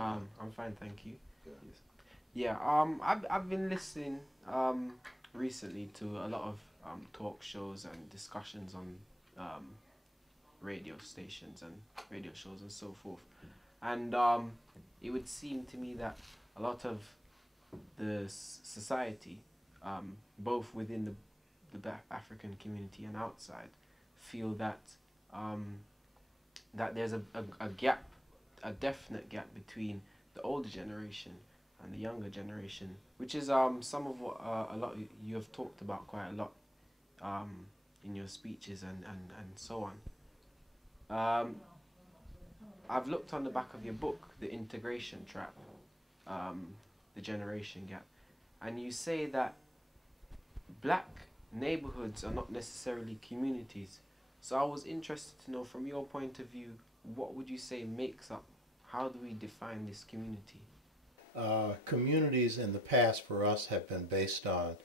I'm fine, thank you. Good. Yes. Yeah, I've been listening recently to a lot of talk shows and discussions on radio stations and radio shows and so forth. And it would seem to me that a lot of the society, both within the Black African community and outside, feel that that there's a gap, a definite gap between the older generation and the younger generation, which is some of what a lot you have talked about quite a lot in your speeches and so on. I've looked on the back of your book, The Integration Trap, the generation gap, and you say that black neighborhoods are not necessarily communities. So I was interested to know, from your point of view, what would you say makes up, how do we define this community? Communities in the past for us have been based on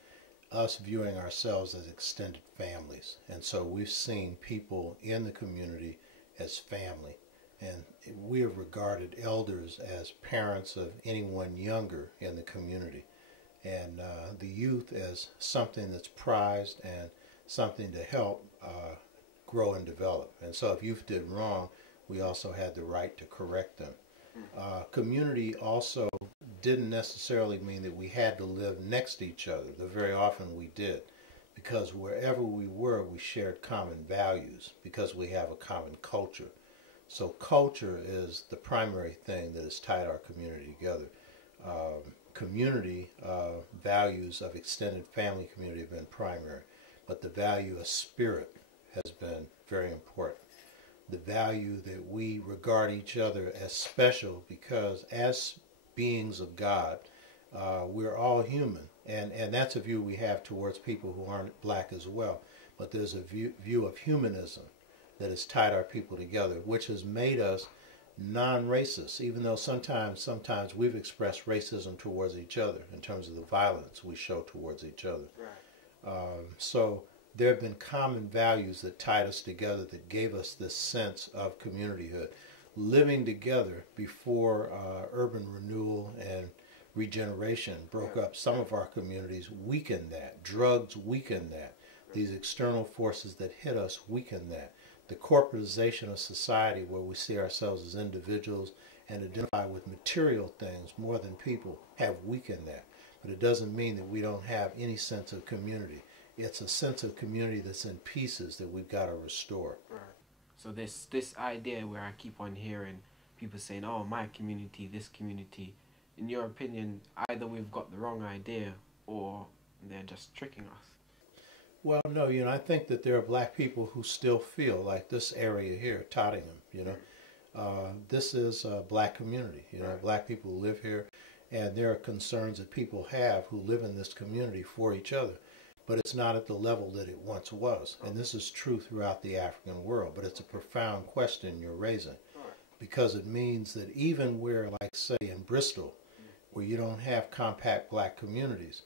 us viewing ourselves as extended families. And so we've seen people in the community as family. And we have regarded elders as parents of anyone younger in the community. And the youth as something that's prized and something to help grow and develop. And so if youth did wrong, we also had the right to correct them. Community also didn't necessarily mean that we had to live next to each other, though very often we did, because wherever we were, we shared common values, because we have a common culture. So culture is the primary thing that has tied our community together. Community values of extended family community have been primary, but the value of spirit has been very important. The value that we regard each other as special, because as beings of God, we're all human, and that's a view we have towards people who aren't black as well. But there's a view of humanism that has tied our people together, which has made us non-racist, even though sometimes we've expressed racism towards each other in terms of the violence we show towards each other. Right. So there have been common values that tied us together, that gave us this sense of communityhood. Living together before urban renewal and regeneration broke up some of our communities, weakened that. Drugs weakened that. These external forces that hit us weakened that. The corporatization of society, where we see ourselves as individuals and identify with material things more than people, have weakened that. But it doesn't mean that we don't have any sense of community. It's a sense of community that's in pieces that we've got to restore. Right. So this idea where I keep on hearing people saying, "Oh, my community, this community," in your opinion, either we've got the wrong idea or they're just tricking us. Well, no, I think that there are black people who still feel like this area here, Tottingham, this is a black community. Black people who live here, and there are concerns that people have who live in this community for each other. But it's not at the level that it once was. And this is true throughout the African world. But it's a profound question you're raising, because it means that even where, like say in Bristol, where you don't have compact black communities,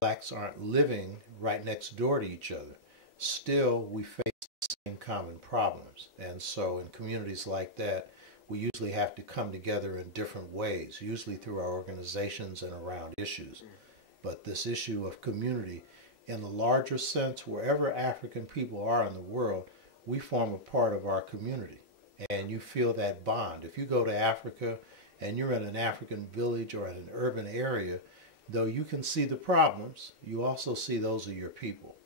blacks aren't living right next door to each other, still we face the same common problems. And so in communities like that, we usually have to come together in different ways, usually through our organizations and around issues. But this issue of community, in the larger sense, wherever African people are in the world, we form a part of our community. And you feel that bond. If you go to Africa and you're in an African village or in an urban area, though you can see the problems, you also see those are your people.